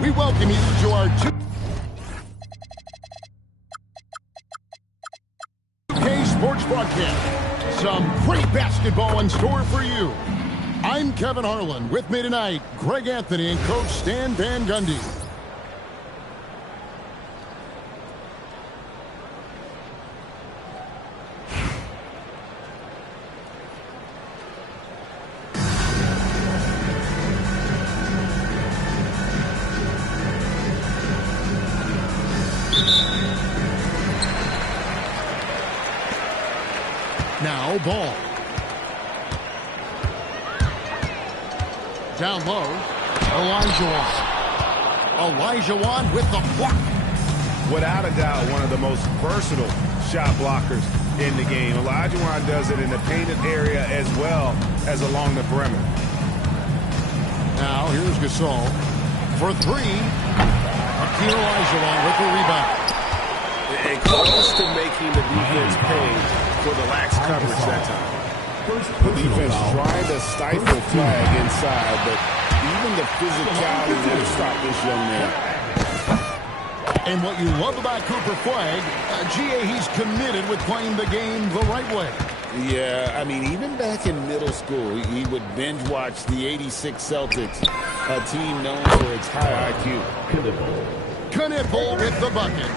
We welcome you to our 2K Sports broadcast. Some great basketball in store for you. I'm Kevin Harlan. With me tonight, Greg Anthony and Coach Stan Van Gundy. Now ball. Down low. Elijah with the block. Without a doubt, one of the most versatile shot blockers in the game. Elijah does it in the painted area as well as along the perimeter. Now here's Gasol for three. Elijah with the rebound. And close to making the defense pay for the lax coverage that time. The defense trying to stifle flag inside, but even the physicality won't stop this young man. And what you love about Cooper Flag, GA, he's committed with playing the game the right way. Yeah, I mean, even back in middle school, he would binge watch the '86 Celtics, a team known for its high IQ. Knipple with the bucket.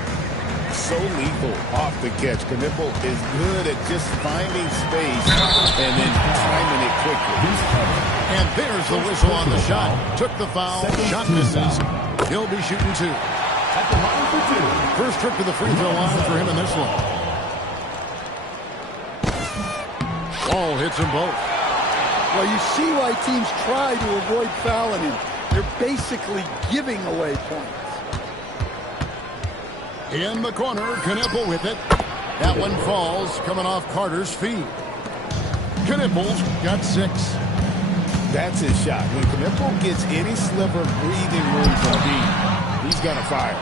So lethal off the catch. Knipple is good at just finding space and then timing it quickly. And there's the whistle on the shot. Took the foul. Shot misses. He'll be shooting two. First trip to the free throw line for him in this one. Ball hits them both. Well, you see why teams try to avoid fouling him. They're basically giving away points. In the corner, Knipple with it. That one falls, coming off Carter's feet. Knipple's got 6. That's his shot. When Knipple gets any sliver of breathing room to beat, he's going to fire.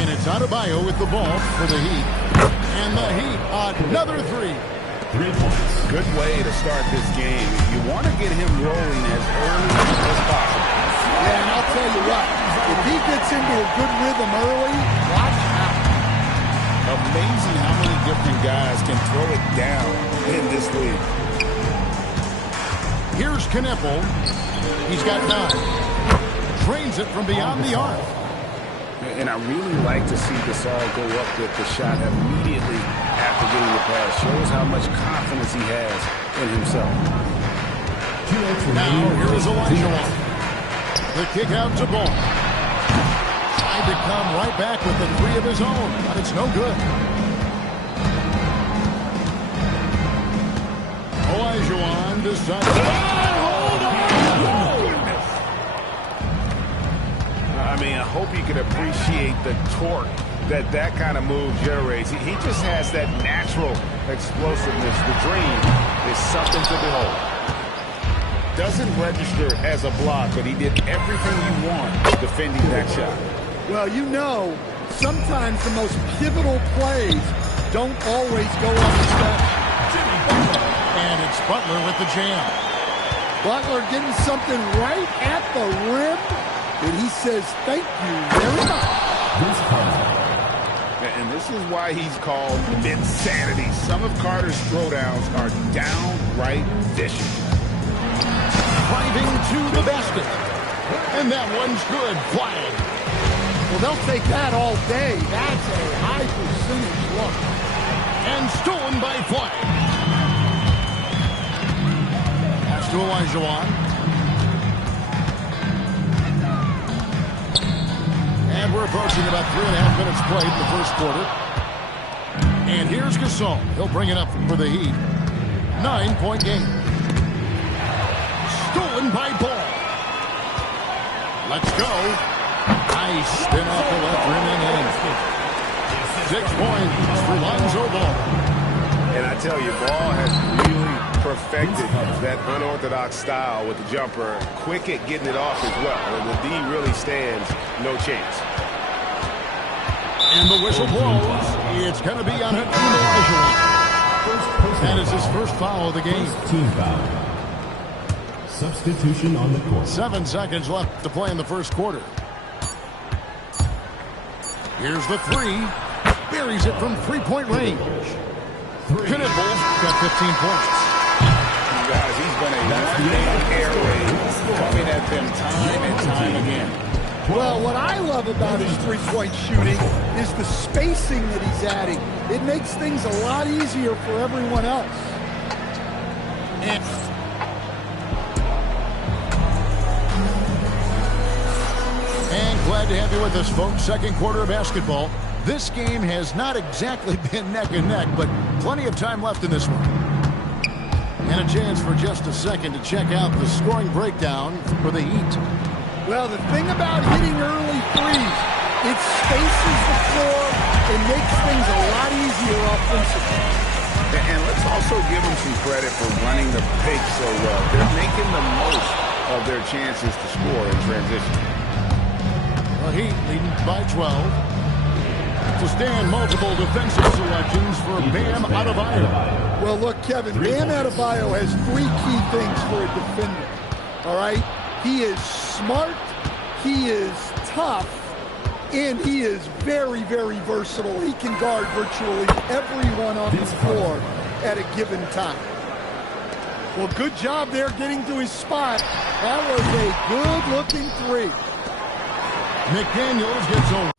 And it's Adebayo with the ball for the Heat. And the Heat, another 3. 3 points. Good way to start this game. You want to get him rolling as early as possible. Yeah, and I'll tell you what. If he gets into a good rhythm early, watch out. Amazing how many different guys can throw it down in this league. Here's Knipple. He's got 9. Trains it from beyond the arc. And I really like to see this all go up with the shot immediately after getting the pass. Shows how much confidence he has in himself. Now here's Elijah. The kick out to Ball. Tried to come right back with the 3 of his own, but it's no good. Elijah decides to hold on. I mean, I hope you can appreciate the torque that kind of move generates. He just has that natural explosiveness. The dream is something to behold. Doesn't register as a block, but he did everything you want defending that shot. Well, you know, sometimes the most pivotal plays don't always go unexpected. And it's Butler with the jam. Butler getting something right at the rim, and he says, thank you very much. And this is why he's called insanity. Some of Carter's throwdowns are downright vicious. Driving to the basket. And that one's good. Flying. Well, they'll take that all day. That's a high percentage look. And stolen by Flag. Pass to Elijah. And we're approaching about 3.5 minutes played in the first quarter. And here's Gasol. He'll bring it up for the Heat. 9-point game. Stolen by Ball. Let's go. Nice spin off the left rimming in. 6 points for Lonzo Ball. And I tell you, Ball has really perfected that unorthodox style with the jumper. Quick at getting it off as well. And the D really stands no chance. And the whistle blows. It's going to be on Hakeem Olajuwon. That is his first foul of the game. Team foul. Substitution on the court. 7 seconds left to play in the first quarter. Here's the three. Buries it from three-point range. Pinnacles got 15 points. Guys, he's been a one-man air raid coming at them time and time again. Well, what I love about his three-point shooting is the spacing that he's adding. It makes things a lot easier for everyone else. And glad to have you with us, folks. Second quarter of basketball. This game has not exactly been neck and neck, but plenty of time left in this one. And a chance for just a second to check out the scoring breakdown for the Heat. Well, the thing about hitting early threes, it spaces the floor and makes things a lot easier offensively. And let's also give them some credit for running the pace so well. They're making the most of their chances to score in transition. The Heat leading by 12. To stand multiple defensive selections for Bam Adebayo. Well, look, Kevin, Bam Adebayo has 3 key things for a defender. All right? He is smart, he is tough, and he is very, very versatile. He can guard virtually everyone on the floor at a given time. Well, good job there getting to his spot. That was a good-looking three. McDaniels gets a...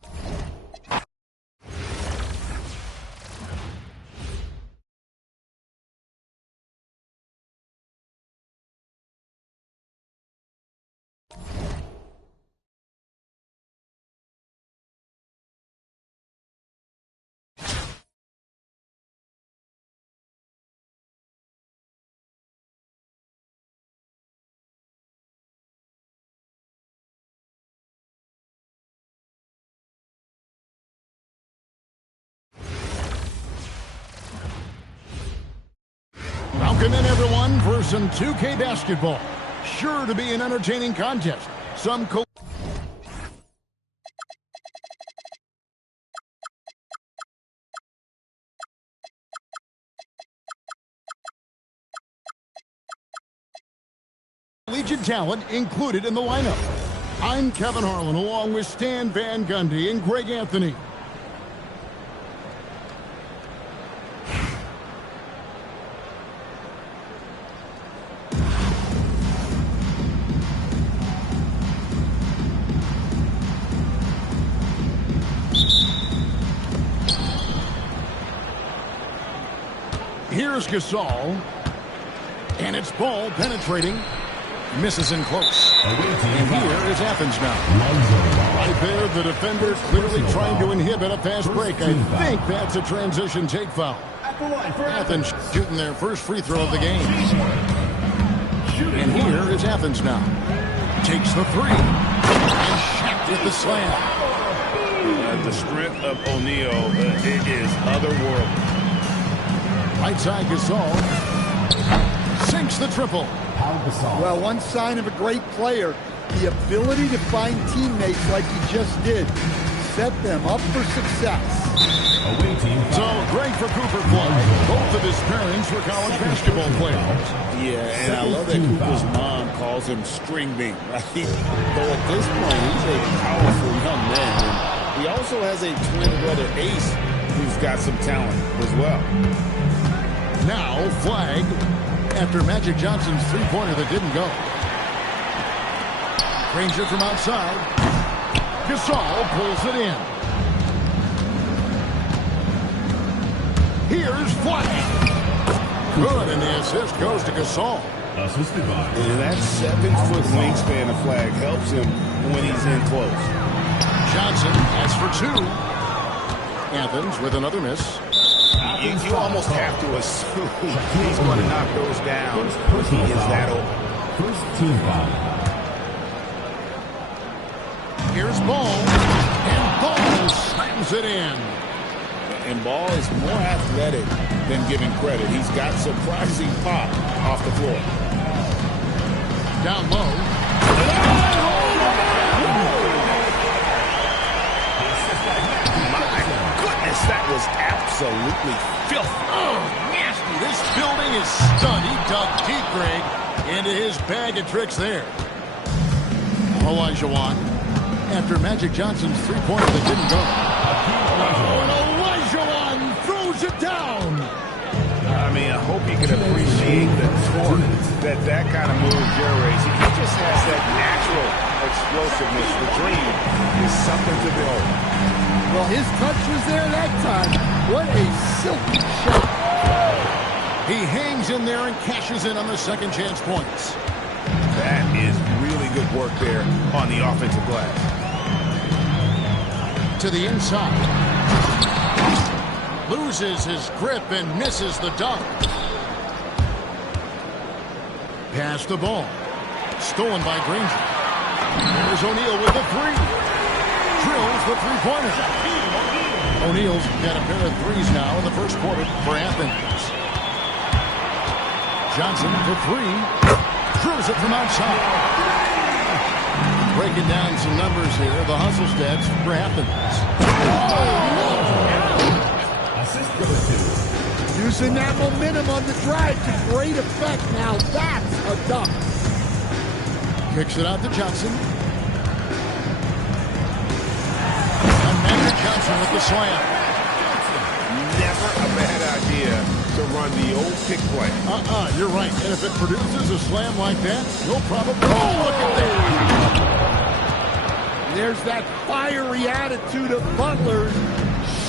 Welcome in, everyone, for some 2K basketball. Sure to be an entertaining contest. Some collegiate talent included in the lineup. I'm Kevin Harlan, along with Stan Van Gundy and Greg Anthony. Here's Gasol, and it's ball penetrating, misses in close. And here is Athens now. Right there, the defender clearly trying to inhibit a fast break. I think that's a transition take foul. Athens shooting their first free throw of the game. And here is Athens now. Takes the three, and Shaq with the slam. The strength of O'Neal it is otherworldly. Right side, Gasol sinks the triple. Well, one sign of a great player, the ability to find teammates like he just did. Set them up for success. So, great for Cooper Fly. Both of his parents were college basketball players. Yeah, and I love that Cooper's mom calls him String Bean, right? Though at this point, he's a powerful young man. And he also has a twin brother, Ace, who's got some talent as well. Now flagged after Magic Johnson's three-pointer that didn't go. Ranger from outside. Gasol pulls it in. Here's Flack. Good, and the assist goes to Gasol. Assisted by. And that 7-foot wingspan of Flag helps him when he's in close. Johnson has for two. Athens with another miss. You almost have to assume he's going to knock those down. He is that open. First team foul. Here's Ball. And Ball slams it in. And Ball is more athletic than giving credit. He's got surprising pop off the floor. Down low. That was absolutely filthy. Oh, nasty. This building is stunned. He dug deep, Greg. Into his bag of tricks there. Olajuwon. After Magic Johnson's three-pointer that didn't go. Oh, and Olajuwon throws it down. I mean, I hope you can appreciate the torque that kind of move generates. He just has that natural explosiveness. The dream is something to behold. Well, his touch was there that time. What a silky shot. He hangs in there and cashes in on the second chance points. That is really good work there on the offensive glass. To the inside. Loses his grip and misses the dunk. Pass the ball. Stolen by Granger. There's O'Neal with the three. Drills the three-pointer. O'Neal's got a pair of threes now in the first quarter for Athens. Johnson for three. Drills it from outside. Breaking down some numbers here. The hustle stats for Athens. Using that momentum on the drive to great effect. Now that's a dunk. Kicks it out to Johnson. And Magic Johnson with the slam. Never a bad idea to run the old pick play. You're right. And if it produces a slam like that, you'll probably... Oh, look at that! There's that fiery attitude of Butler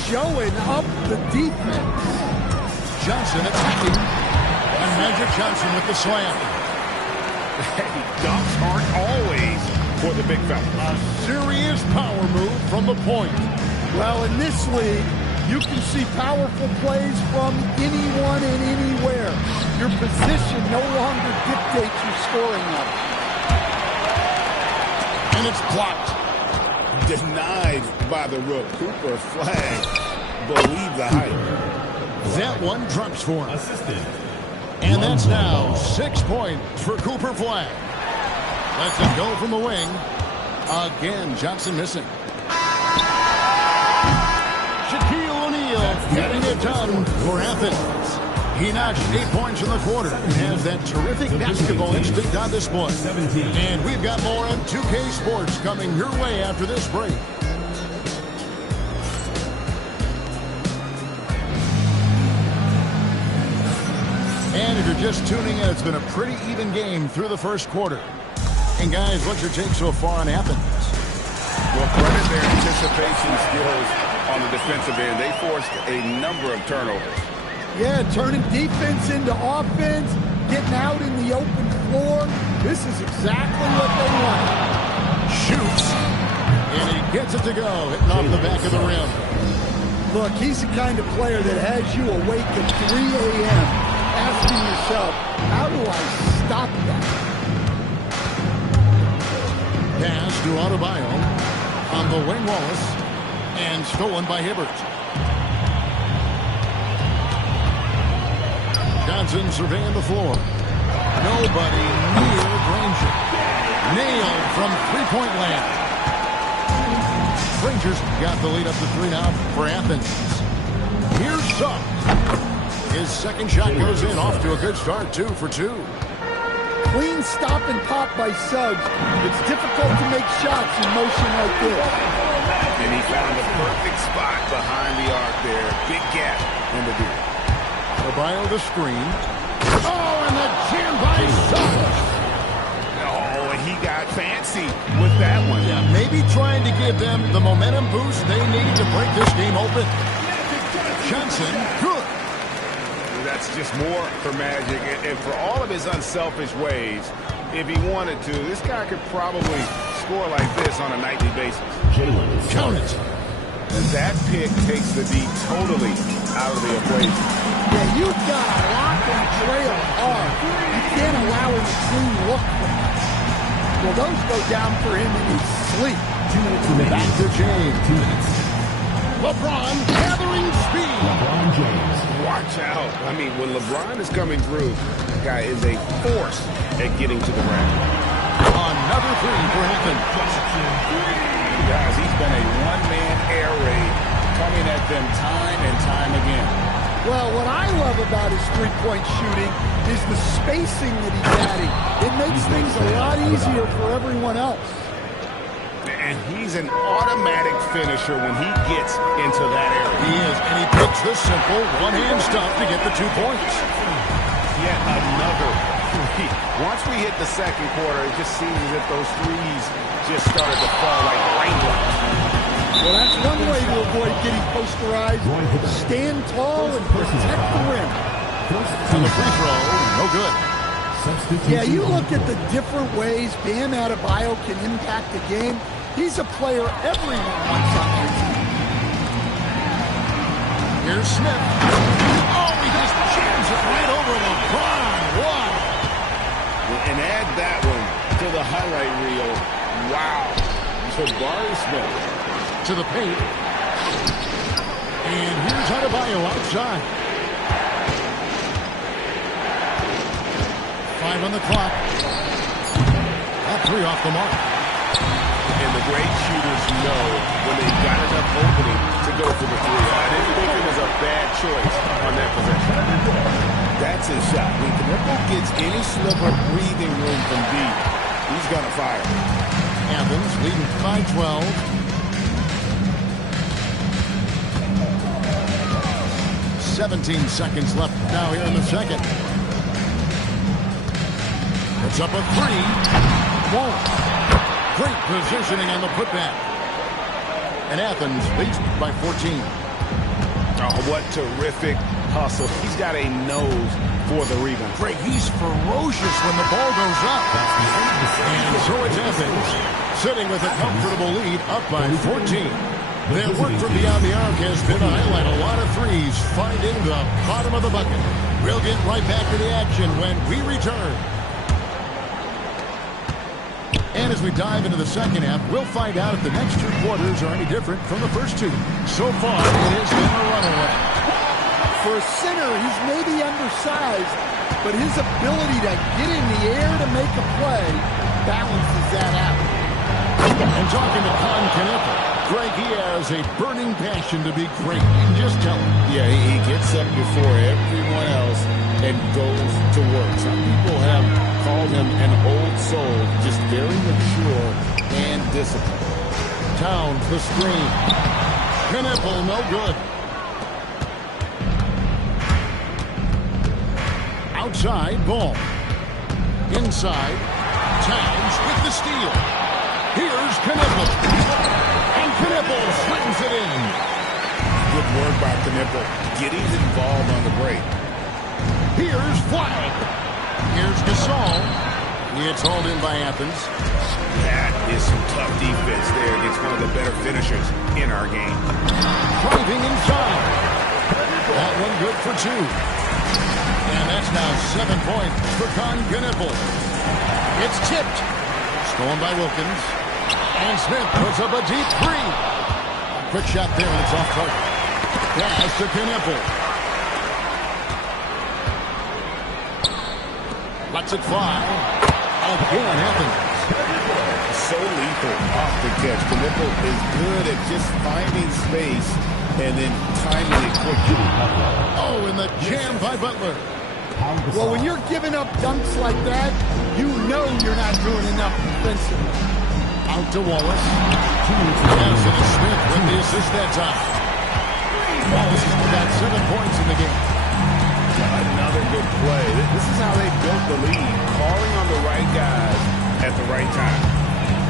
showing up the defense. Johnson attacking. And Magic Johnson with the slam. Hey, dunks aren't always for the big fella. A serious power move from the point. Well, in this league, you can see powerful plays from anyone and anywhere. Your position no longer dictates your scoring level. And it's blocked. Denied by the rook. Cooper flag. Believe the hype. That one drops for him. And that's now 6 points for Cooper Flag. Lets it go from the wing. Again, Johnson missing. Shaquille O'Neal getting it done for Athens. He notched 8 points in the quarter and has that terrific basketball instinct on display. And we've got more on 2K Sports coming your way after this break. And if you're just tuning in, it's been a pretty even game through the first quarter. And guys, what's your take so far on Athens? Well, credit their anticipation skills on the defensive end. They forced a number of turnovers. Yeah, turning defense into offense, getting out in the open floor. This is exactly what they want. Shoots. And he gets it to go, hitting off the back of the rim. Look, he's the kind of player that has you awake at 3 a.m. asking yourself, how do I stop that? Pass to Adebayo on the wing. Wallace, and stolen by Hibbert. Johnson surveying the floor. Nobody near Granger. Nailed from three-point land. Granger's got the lead up to 3 now for Athens. Here's Suggs. His second shot goes in, off to a good start, 2 for 2. Clean stop and pop by Suggs. It's difficult to make shots in motion like this. And he found the perfect spot behind the arc there. Big gap in the deal. Adebayo the screen. Oh, and the jam by Suggs. Oh, and he got fancy with that one. Yeah, maybe trying to give them the momentum boost they need to break this game open. Johnson, good. That's just more for Magic. And for all of his unselfish ways, if he wanted to, this guy could probably score like this on a nightly basis. Count it. And that pick takes the D totally out of the equation. Yeah, you've got to lock and trail hard. You can't allow him to clean look for him. Well, those go down for him in his sleep. 2 minutes remaining. Back to James. 2 minutes. LeBron gathering speed. LeBron James. Watch out. I mean, when LeBron is coming through, the guy is a force at getting to the rim. Another three for Athens. Guys, he's been a one-man air raid coming at them time and time again. Well, what I love about his three-point shooting is the spacing that he's adding. It makes things a lot easier for everyone else. And he's an automatic finisher when he gets into that area. He is, and he picks the simple one-hand stuff to get the 2 points. Yet another three. Once we hit the second quarter, it just seems as if those threes just started to fall like raindrops. Well, that's one way to avoid getting posterized. Stand tall and protect the rim. And the free throw, no good. Yeah, you look at the different ways Bam Adebayo can impact the game. He's a player everyone wants on their team. Here's Smith. Oh, he just jams it right over LeBron. Wow. And add that one to the highlight reel. Wow. Jabari Smith. To the paint. And here's Adebayo outside. 5 on the clock. That 3 off the mark. And the great shooters know when they've got enough opening to go for the 3. I didn't think it was a bad choice on that possession. That's his shot. When Knipple gets any sliver of breathing room from deep, he's going to fire. Athens leading by 12. 17 seconds left now here in the second. It's up a 3. Won't. Great positioning on the putback. And Athens leads by 14. Oh, what terrific hustle. He's got a nose for the rebound. Greg, he's ferocious when the ball goes up. And so it's Athens sitting with a comfortable lead up by 14. Their work from beyond the arc has been to highlight a lot of threes, finding the bottom of the bucket. We'll get right back to the action when we return. And as we dive into the second half, we'll find out if the next 2 quarters are any different from the first 2. So far, it has been a runaway. For a center, he's maybe undersized, but his ability to get in the air to make a play balances that out. And talking to Con Knipple, Greg, he has a burning passion to be great. You can just tell him. Yeah, he gets up before everyone else and goes to work. Some people have called him an old soul, just very mature and disciplined. Towns, the screen. Knipple, no good. Outside, ball. Inside, Towns with the steal. Here's Knipple. And Knipple slings it in. Good work by Knipple, getting involved on the break. Here's Flag. Here's Gasol. It's hauled in by Athens. That is some tough defense there against one of the better finishers in our game. Driving inside. That one good for 2. And that's now 7 points for Con Knipple. It's tipped. Stolen by Wilkins. And Smith puts up a deep 3. Quick shot there, and it's off target. Pass to Knipple. Lets it fly. Again, Athens. So lethal off the catch. Knipple is good at just finding space and then timing it quickly. Oh, and the jam by Butler. Well, when you're giving up dunks like that, you know you're not doing enough defensively. Out to Wallace. Yes, and it's Smith with the assist that time. Wallace has got 7 points in the game. Another good play. This is how they built the lead. Calling on the right guys at the right time.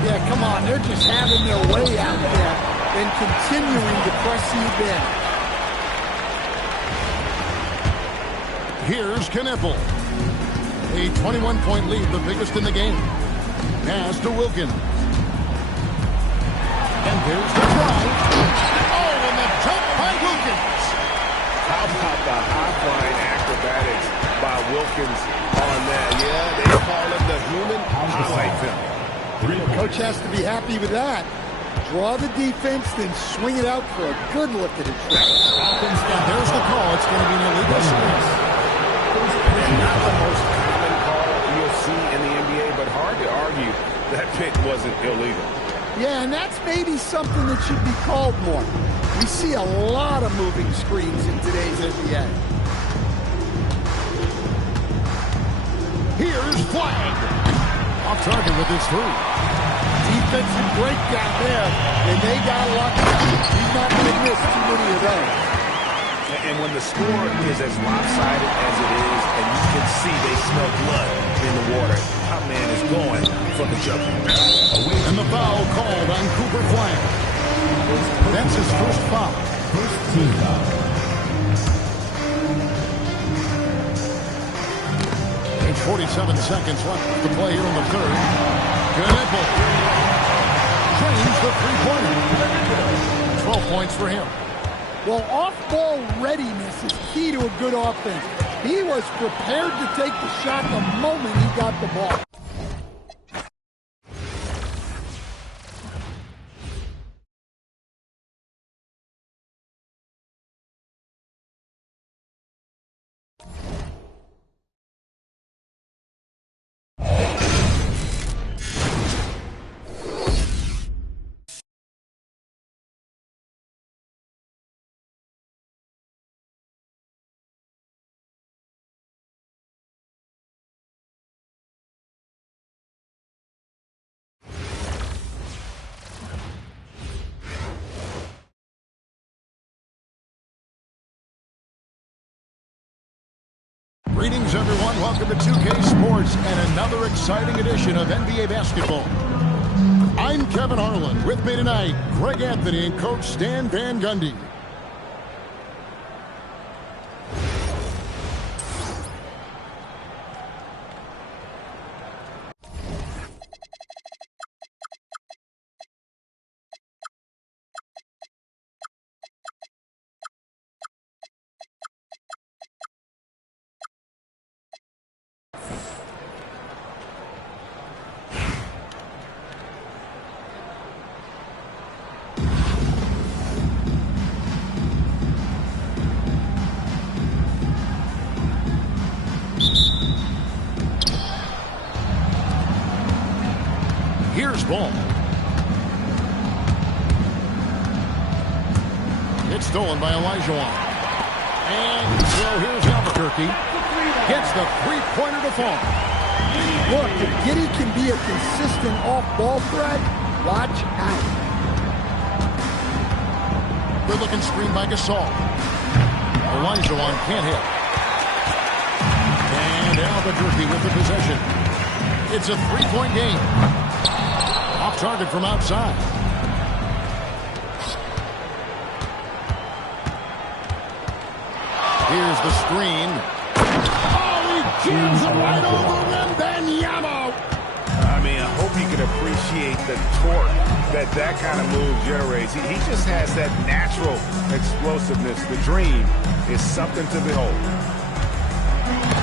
Yeah, come on. They're just having their way out there and continuing to press you in. Here's Knipple. A 21-point lead, the biggest in the game. Pass to Wilkins. And there's the drive. Oh, and the jump by Wilkins. How about the high-flying acrobatics by Wilkins on that? Yeah, they call it the human highlight film. Coach has to be happy with that. Draw the defense, then swing it out for a good look at it. And there's the call. It's going to be an illegal swing. And not the most common call you'll see in the NBA, but hard to argue that pick wasn't illegal. Yeah, and that's maybe something that should be called more. We see a lot of moving screens in today's NBA. Here's Flag. Off target with his three. Defensive breakdown there, and they got lucky. He's not going to miss too many of those. And when the score is as lopsided as it is, and you can see they smell blood in the water, our man is going for the jumper. And the foul called on Cooper Flag. That's his first foul. First team foul. It's 47 seconds left to play here in the third. Good. Drains the three-pointer. 12 points for him. Well, off-ball readiness is key to a good offense. He was prepared to take the shot the moment he got the ball. Greetings, everyone. Welcome to 2K Sports and another exciting edition of NBA basketball. I'm Kevin Harlan. With me tonight, Greg Anthony and Coach Stan Van Gundy. Here's ball. It's stolen by Olajuwon. And so here's Albuquerque. Gets the three-pointer to fall. Look, if Giddey can be a consistent off-ball threat, watch out. Good looking screen by Gasol. Olajuwon can't hit. And Albuquerque with the possession. It's a three-point game. Off target from outside. Here's the screen. Oh, he jams it right over Wembanyama. I mean, I hope you can appreciate the torque that kind of move generates. He just has that natural explosiveness. The dream is something to behold.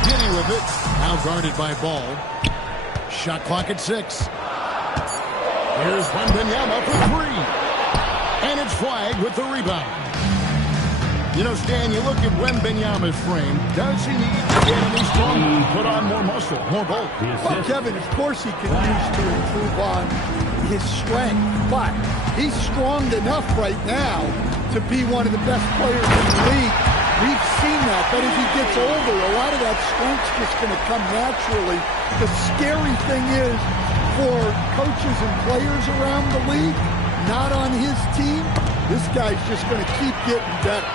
Giddey with it. Now guarded by Ball. Shot clock at 6. Here's Wembanyama for 3. And it's Flag with the rebound. You know, Stan, you look at Wembanyama's frame. Does he need to get any stronger? Put on more muscle, more bulk? Well, Kevin, of course he can use to improve on his strength, but he's strong enough right now to be one of the best players in the league. We've seen that, but as he gets older, a lot of that strength's just going to come naturally. The scary thing is, for coaches and players around the league, not on his team, this guy's just going to keep getting better.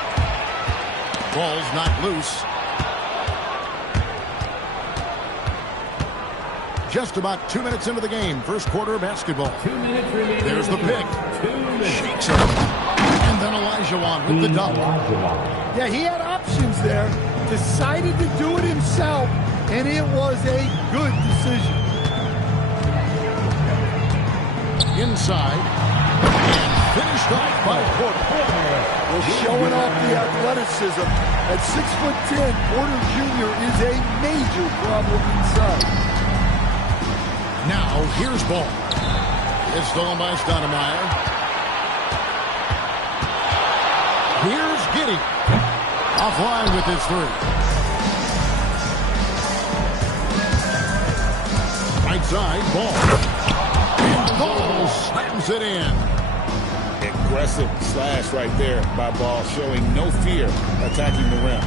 Ball's not loose. Just about 2 minutes into the game. First quarter of basketball. 2 minutes remaining. There's the pick. Shakes it. And then Olajuwon with the dunk. Yeah, he had options there. Decided to do it himself, and it was a good decision. Inside. And finished off by Porter. Well, showing off the athleticism. At 6'10", Porter Jr. is a major problem inside. Now, here's Ball. It's stolen by Stoudemire. Here's Giddey. Offline with his 3. Right side, Ball. And Ball slams it in. Aggressive slash right there by Ball, showing no fear attacking the rim.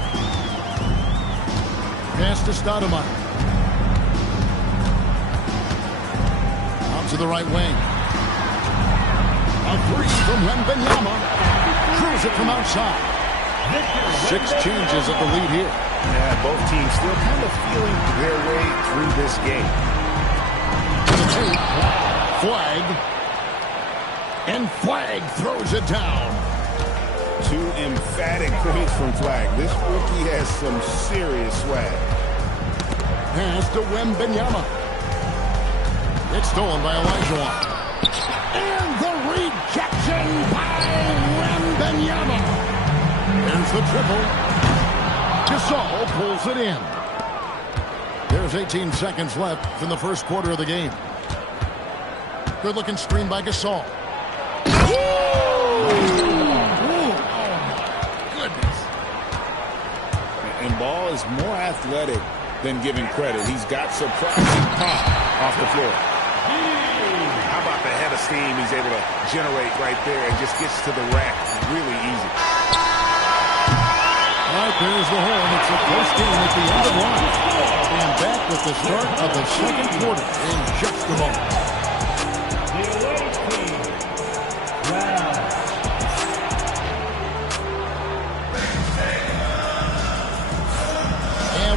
Pass to Stoudemire. Out to the right wing. A three from Wembanyama. Throws it from outside. 6 changes of the lead here. Yeah, both teams still kind of feeling their way through this game. To the tape. Flag. And Flag throws it down. 2 emphatic points from Flag. This rookie has some serious swag. Pass to Wembanyama. It's stolen by Elijah. And the rejection by Wembanyama. There's the triple. Gasol pulls it in. There's 18 seconds left in the first quarter of the game. Good-looking screen by Gasol. And Ball is more athletic than giving credit. He's got surprising pop off the floor. How about the head of steam he's able to generate right there and just gets to the rack really easy. All right, there's the horn. It's a close game at the end of one. And back with the start of the second quarter in just a moment.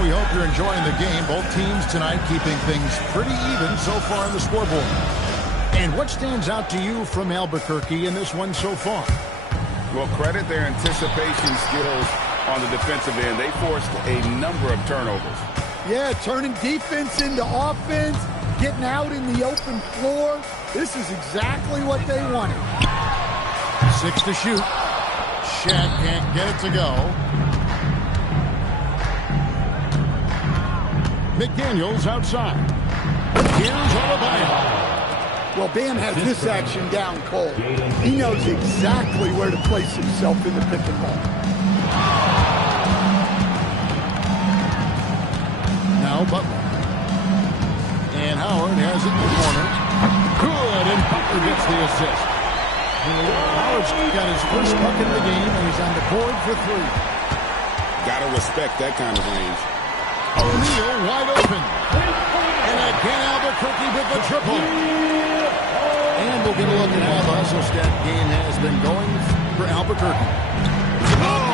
We hope you're enjoying the game. Both teams tonight keeping things pretty even so far on the scoreboard. And what stands out to you from Albuquerque in this one so far? Well, credit their anticipation skills on the defensive end. They forced a number of turnovers. Yeah, turning defense into offense, getting out in the open floor. This is exactly what they wanted. 6 to shoot. Shaq can't get it to go. McDaniels outside. Here's Adebayo. Well, Bam has this action down cold. He knows exactly where to place himself in the pick and roll. Now Butler. And Howard has it in the corner. Good, and Butler gets the assist. Howard's got his first bucket of the game, and he's on the board for 3. Gotta respect that kind of range. O'Neal wide open. And again, Albuquerque with the triple. And we'll get a look at how the hustle stat game has been going for Albuquerque. Oh,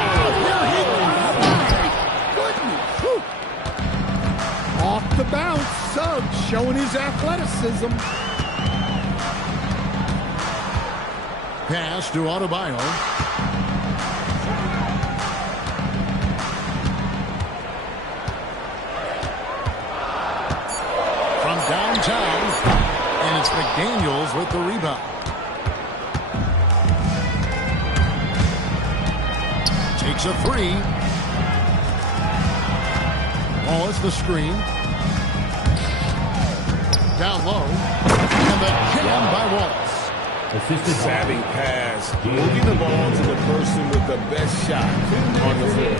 off the bounce, Suggs showing his athleticism. Pass to Adebayo. Downtown, and it's McDaniels with the rebound. Takes a 3. Wallace the screen. Down low. And the jam by Wallace. Savvy pass. Moving the ball to the person with the best shot on the floor.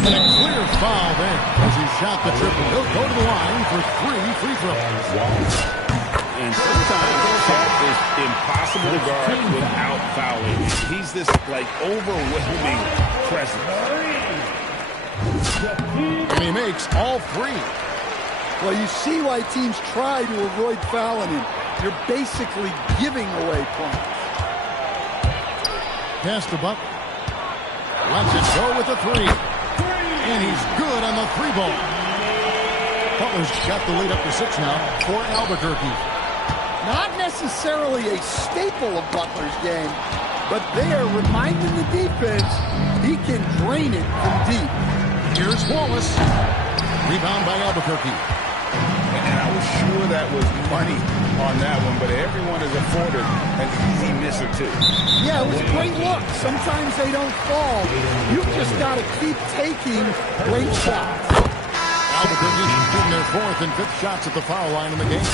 And a clear foul there as he shot the triple. He'll go to the line for 3 free throws. And sometimes that is impossible to guard without fouling. He's this, like, overwhelming presence. And he makes all 3. Well, you see why teams try to avoid fouling him. You're basically giving away points. Pass to Butler. Lets it go with the 3. And he's good on the 3 ball. Butler's got the lead up to 6 now for Albuquerque. Not necessarily a staple of Butler's game, but they are reminding the defense he can drain it from deep. Here's Wallace. Rebound by Albuquerque. And I was sure that was money on that one, but everyone is afforded an easy miss or 2. Yeah, it was a great look. Sometimes they don't fall. You've just got to keep taking great shots. Albuquerque shooting their 4th and 5th shots at the foul line in the game.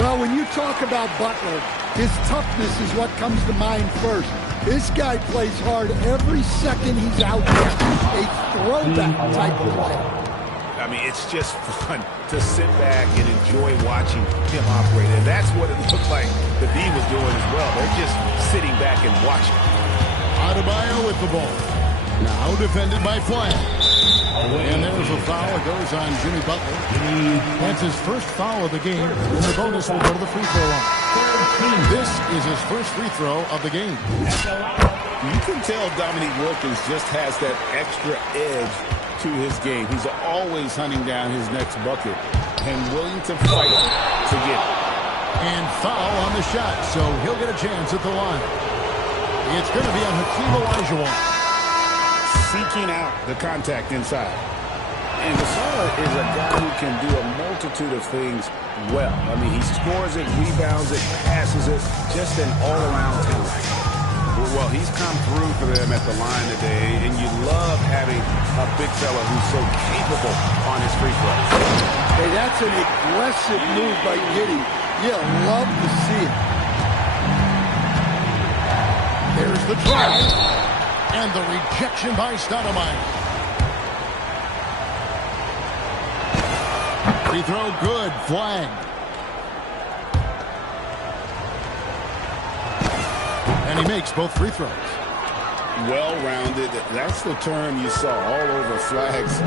Well, when you talk about Butler, his toughness is what comes to mind first. This guy plays hard every second he's out there. A throwback type of player. I mean, it's just fun to sit back and enjoy watching him operate. And that's what it looked like the D was doing as well. They're just sitting back and watching. Adebayo with the ball. Now defended by Flag. And there's a foul. It goes on Jimmy Butler. That's his first foul of the game. And the bonus will go to the free throw line. This is his first free throw of the game. You can tell Dominique Wilkins just has that extra edge to his game. He's always hunting down his next bucket and willing to fight to get it. And foul on the shot, so he'll get a chance at the line. It's going to be on Hakeem Olajuwon. Seeking out the contact inside. And Gasol is a guy who can do a multitude of things well. I mean, he scores it, rebounds it, passes it, just an all-around talent. Well, he's come through for them at the line today, and you love having a big fella who's so capable on his free throws. Hey, that's an aggressive move by Giddey. You'll love to see it. There's the drive, and the rejection by Stoudemire. Free throw good, Flag. And he makes both free throws. Well-rounded. That's the term you saw all over Flag's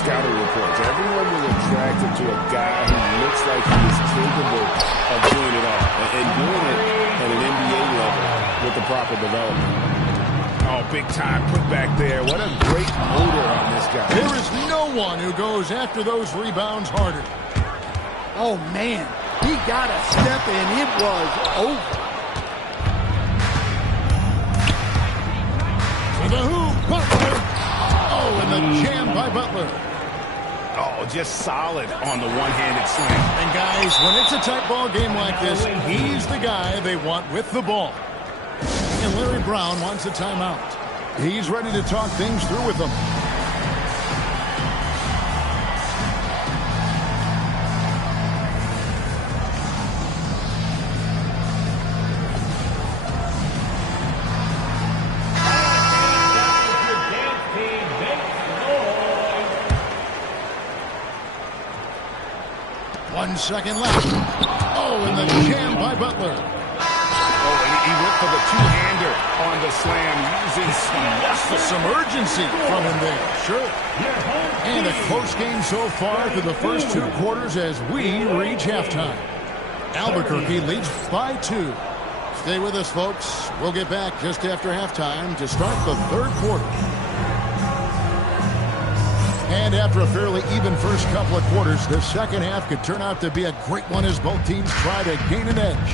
scouting reports. Everyone was attracted to a guy who looks like he is capable of doing it all and doing it at an NBA level with the proper development. Oh, big time put back there. What a great motor on this guy. There is no one who goes after those rebounds harder. Oh, man. He got a step and it was over. The hoop, Butler. Oh, and the jam by Butler. Oh, just solid on the one-handed slam. And guys, when it's a tight ball game like this, he's the guy they want with the ball. And Larry Brown wants a timeout. He's ready to talk things through with them. Second left. Oh, and the jam by Butler. Oh, and he went for the two-hander on the slam, using some urgency from him there. Sure. And a close game so far through the first two quarters as we reach halftime. Albuquerque leads by 2. Stay with us, folks. We'll get back just after halftime to start the third quarter. And after a fairly even first couple of quarters, the second half could turn out to be a great one as both teams try to gain an edge.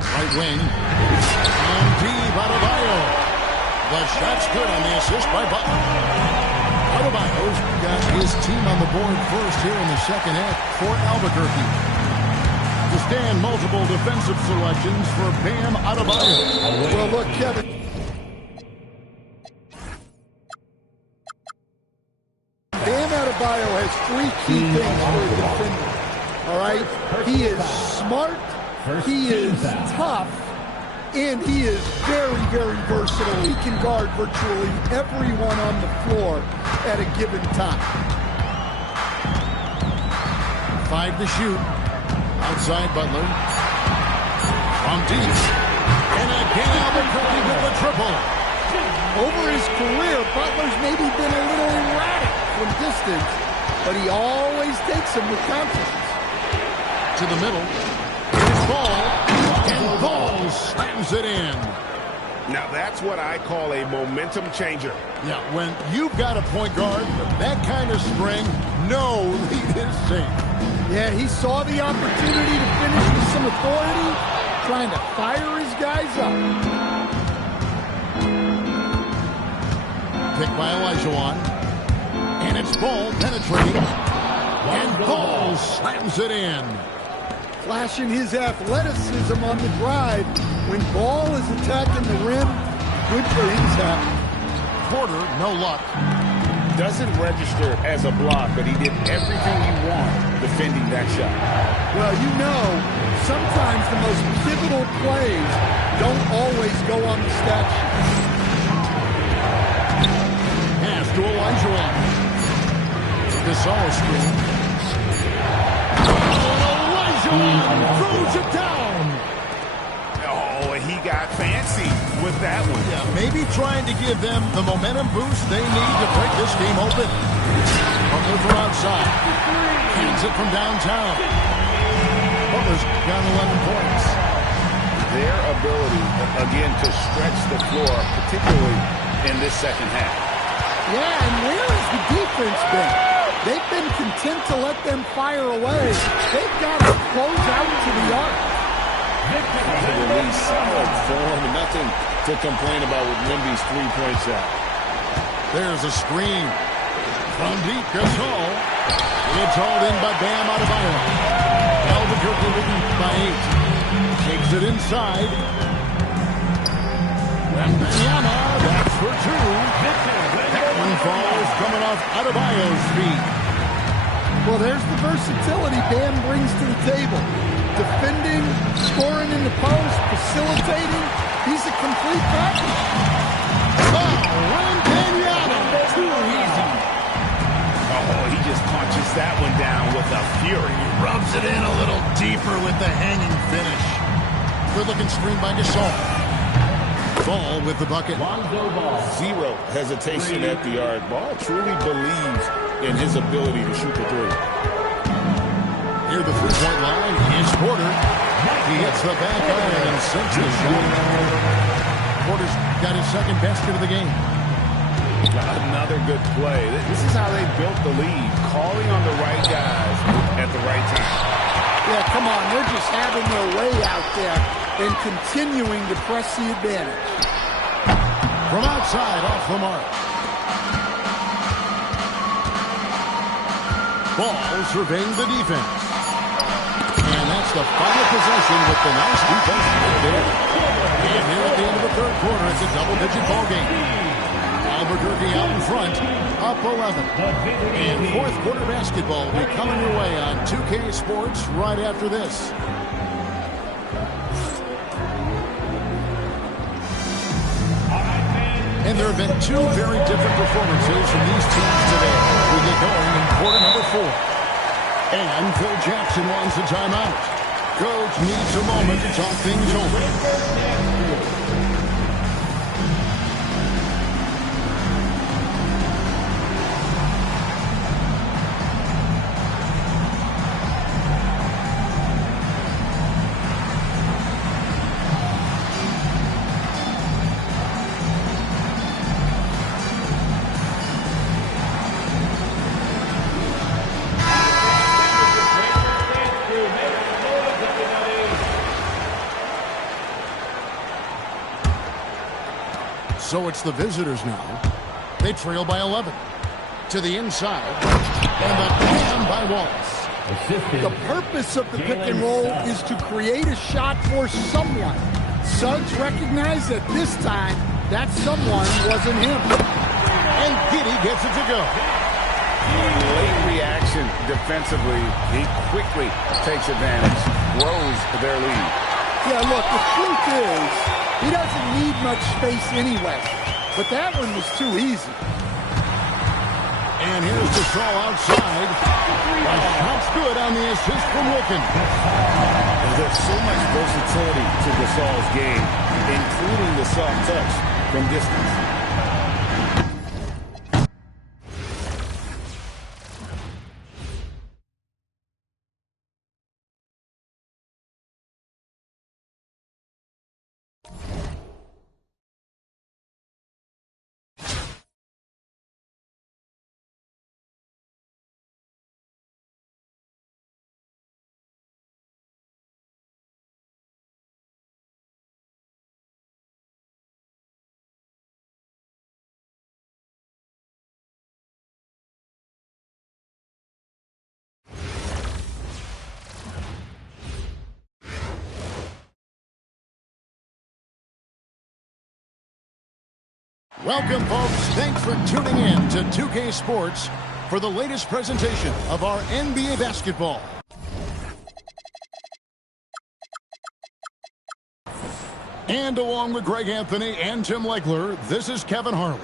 Right wing. And deep, Adebayo. The shot's good on the assist by Butler. Adebayo's got his team on the board first here in the second half for Albuquerque. To stand multiple defensive selections for Bam Adebayo. Well, look, Kevin. Adebayo has 3 key things for a defender. All right? He is smart, he is tough, and he is very, very versatile. He can guard virtually everyone on the floor at a given time. 5 to shoot. Outside Butler. From deep. And again Albuquerque with the triple. Over his career, Butler's maybe been a little erratic from distance, but he always takes them with confidence. To the middle. Here's Ball. And Ball slams it in. Now that's what I call a momentum changer. Yeah, when you've got a point guard with that kind of spring, no lead is safe. Yeah, he saw the opportunity to finish with some authority, trying to fire his guys up. Picked by Olajuwon. And it's Ball penetrating. And Ball slams it in. Flashing his athleticism on the drive. When Ball is attacking the rim, good for his half. Porter, no luck. Doesn't register as a block, but he did everything he wanted defending that shot. Well, you know, sometimes the most pivotal plays don't always go on the stat sheet. Pass to Olajuwon. Gasol screen. Throws it down. Oh, he got fancy with that one. Yeah, maybe trying to give them the momentum boost they need to break this game open. Butler from outside. Hands it from downtown. Butler's got 11 points. Their ability, again, to stretch the floor, particularly in this second half. Yeah, and where has the defense been? They've been content to let them fire away. They've got to close out to the arc. Solid form, nothing to complain about with Wemby's three-point shot. There's a screen. From deep, Gasol. It's hauled in by Bam Adebayo. Albuquerque leading by 8. Takes it inside. Wembanyama, that's for 2. That one falls coming off Adebayo's feet. Well, there's the versatility Bam brings to the table. Defending, scoring in the post, facilitating. He's a complete package. Oh, Wembanyama, too easy. Oh, he just punches that one down with a fury. Rubs it in a little deeper with the hanging finish. Good-looking screen by Gasol. Ball with the bucket. Zero hesitation at the arc. Ball truly believes in his ability to shoot the three. Near the three-point line is Porter. He hits the back iron and sinks his shot. Porter's got his second basket of the game. Another good play. This is how they built the lead, calling on the right guys at the right time. Yeah, come on. They're just having their way out there and continuing to press the advantage. From outside, off the mark. Ball surveying the defense. And that's the final possession with the nice defense right there. And here at the end of the third quarter, it's a double-digit ball game. Albuquerque out in front, up 11. And fourth quarter basketball will be coming your way on 2K Sports right after this. And there have been two very different performances from these teams today. We get going in quarter number 4. And Phil Jackson wants a timeout. Coach needs a moment to talk things over. So it's the visitors now. They trail by 11. To the inside. And the jam by Wallace. The purpose of the pick and roll is to create a shot for someone. Suggs recognized that this time that someone wasn't him. And Giddey gets it to go. Late reaction defensively. He quickly takes advantage, grows their lead. Yeah, look, the truth is, he doesn't need much space anyway. But that one was too easy. And here's Gasol outside. A shot's good on the assist from Wilkins. There's so much versatility to Gasol's game, including the soft touch from distance. Welcome, folks. Thanks for tuning in to 2K Sports for the latest presentation of our NBA basketball. And along with Greg Anthony and Tim Legler, this is Kevin Harlan.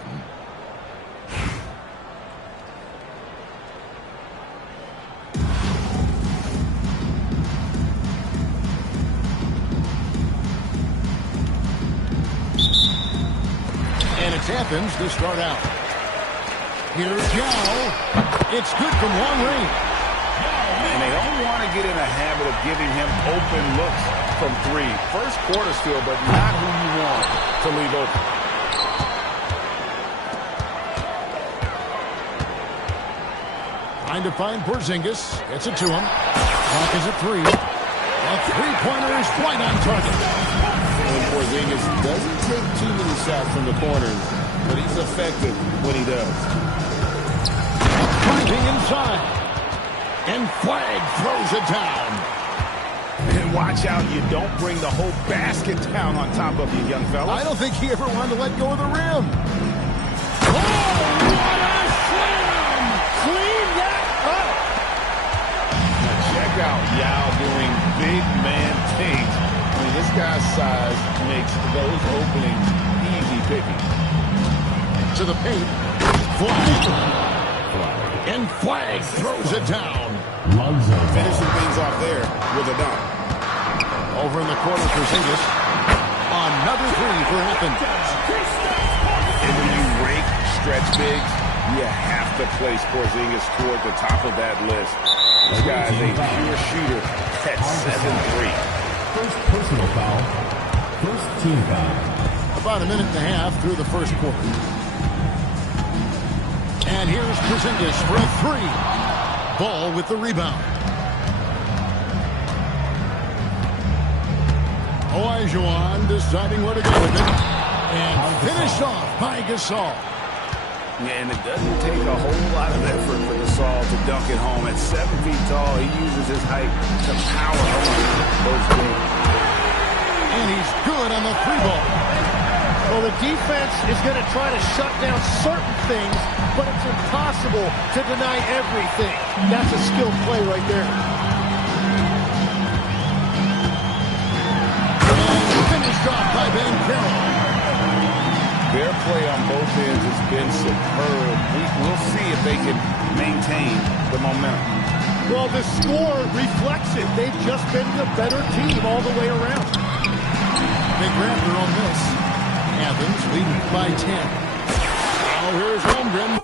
It's Athens to start out. Here's Yao. It's good from long range. And they don't want to get in a habit of giving him open looks from three. First quarter still, but not who you want to leave open. Trying to find Porzingis. Gets it to him. Clock is at 3. A three-pointer is right on target. And Porzingis doesn't take too many shots from the corners, but he's effective when he does. Driving inside. And Flag throws it down. And watch out, you don't bring the whole basket down on top of you, young fella. I don't think he ever wanted to let go of the rim. Oh, what a slam! Clean that up! Check out Yao doing big man things. I mean, this guy's size makes those openings easy picking. To the paint. Flag. And Flag throws it down. Finishing things off there with a dunk. Over in the corner for Porzingis. Another three for Athens. And when you rake stretch bigs, you have to place Porzingis toward the top of that list. This guy is a pure shooter at 7-3. First personal foul. First team foul. About a minute and a half through the first quarter. And here's Porzingis for a three. Ball with the rebound. Olajuwon deciding where to go with it. And finished off by Gasol. Yeah, and it doesn't take a whole lot of effort for Gasol to dunk it home. At 7 feet tall, he uses his height to power home those games. And he's good on the three ball. Well, the defense is going to try to shut down certain things, but it's impossible to deny everything. That's a skilled play right there. And finished off by Ben Carroll. Their play on both ends has been superb. We'll see if they can maintain the momentum. Well, the score reflects it. They've just been the better team all the way around. They grabbed their own miss. Athens leading by 10. Now here's Holmgren.